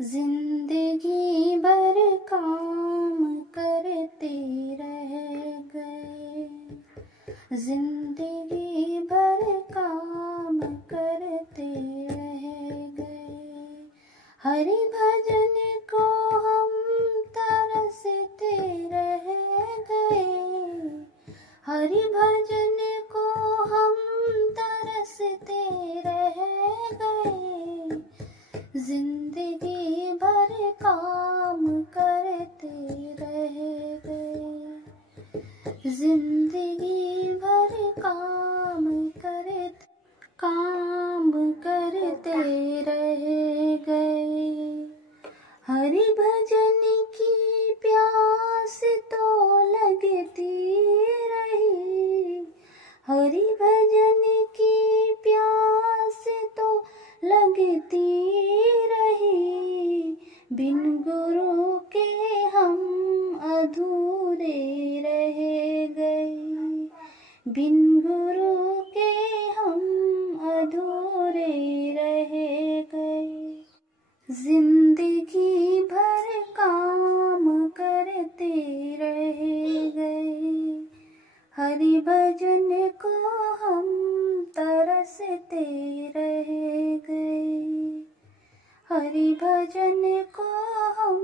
जिंदगी भर काम करते रह गए, जिंदगी भर काम करते रह गए। हरि भजन को हम तरसते रह गए, हरि भजन को हम तरसते रह गए। जिंदगी भर काम करते रह गए, जिंदगी भर काम करते रह गए। हरि भजन की प्यास तो लगती रही, हरि भजन की प्यास तो लगती रही। बिन गुरु के हम अधूरे रह गए, बिन गुरु के हम अधूरे रह गए। जिंदगी भर काम करते रह गए, हरि भजन को हम तरसते रह गए, हरि भजन को हम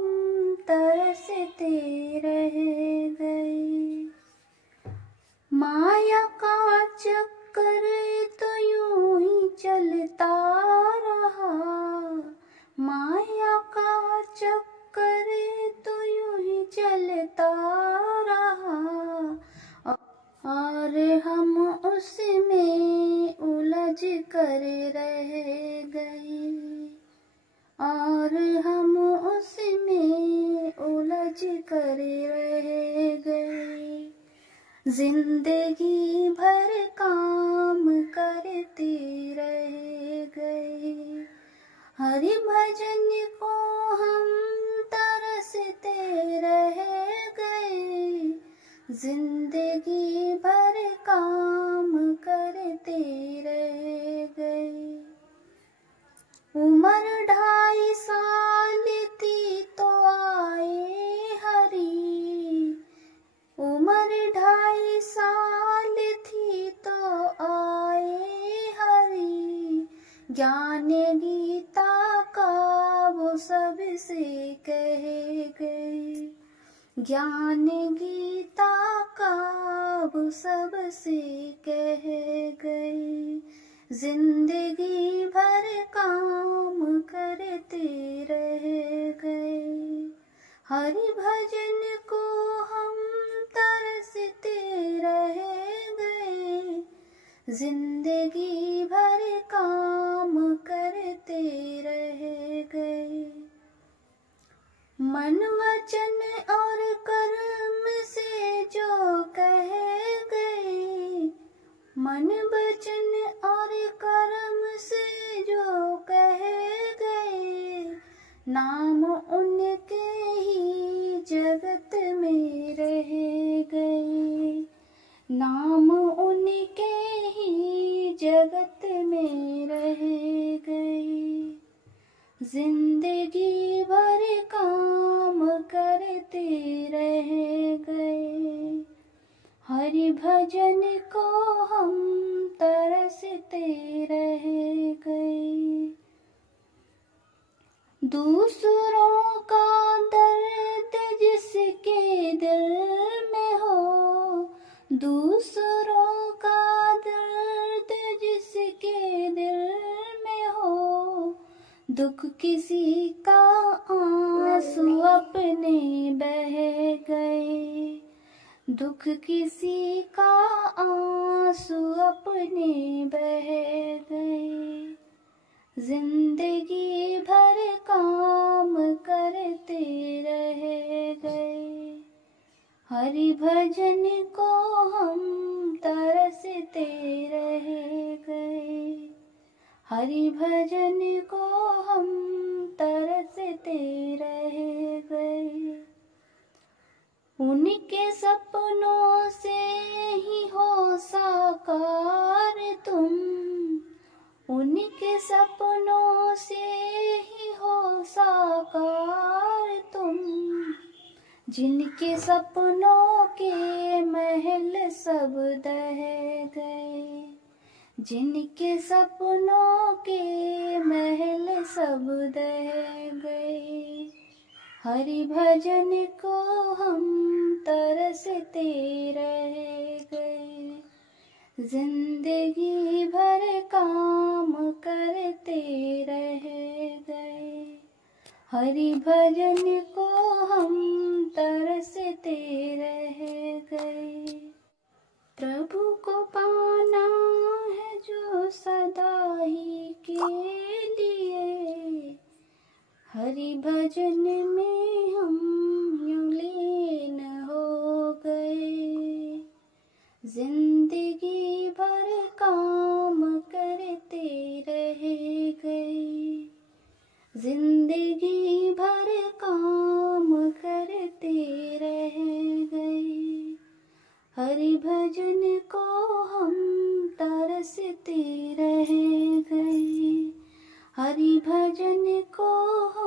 तरसते रह गए। माया का चक्कर तो यूं ही चलता रहा, माया का चक्कर तो यूं ही चलता रहा। और हम उसमें उलझ कर रह गए, और हम उसमें उलझ कर रह गए। जिंदगी भर काम करते रह गए, हरि भजन को हम तरसते रह गए। जिंदगी भर काम करते रह गए। उम्र 2.5 साल थी तो आए हरि, उम्र 2.5 साल थी तो आए हरि। ज्ञान गीता का वो सबसे कह गए, ज्ञान गीता का वो सबसे कह गए। जिंदगी भर काम करते रह गए, हरि भजन को हम तरसते रह गए। जिंदगी भर काम करते रह गए। मन वचन और कर्म से जो कह गए, मन वचन और कर्म से जो कह गए। नाम उनके ही जगत में रह गए, नाम उनके ही जगत में रह गए। जिंदगी भर काम करते रह गए, हरि भजन को हम तरसते रह गए। दूसरों का दर्द जिसके दिल में हो, दूसरों का दर्द जिसके दिल में हो। दुख किसी का आंसू अपने बह गए, दुख किसी का आंसू अपने बह गए। जिंदगी भर काम करते रह गए, हरि भजन को हम तरसते रह गए, हरि भजन को हम तरसते रह गए। उनके सपनों से ही हो साकार तुम, उनके सपनों से ही हो साकार जिनके सपनों के महल सब ढह गए, जिनके सपनों के महल सब ढह गए। हरि भजन को हम तरसते रह गए, जिंदगी भर काम करते रह गए। हरि भजन को हम तरसते रह गए। प्रभु को पाना है जो सदा ही के लिए, हरि भजन में हम यूं लीन हो गए। जिंदगी भर काम करते रह गए, जिंदगी भर काम करते रह गए। हरि भजन को हम तरसते रह गए, हरि भजन को हम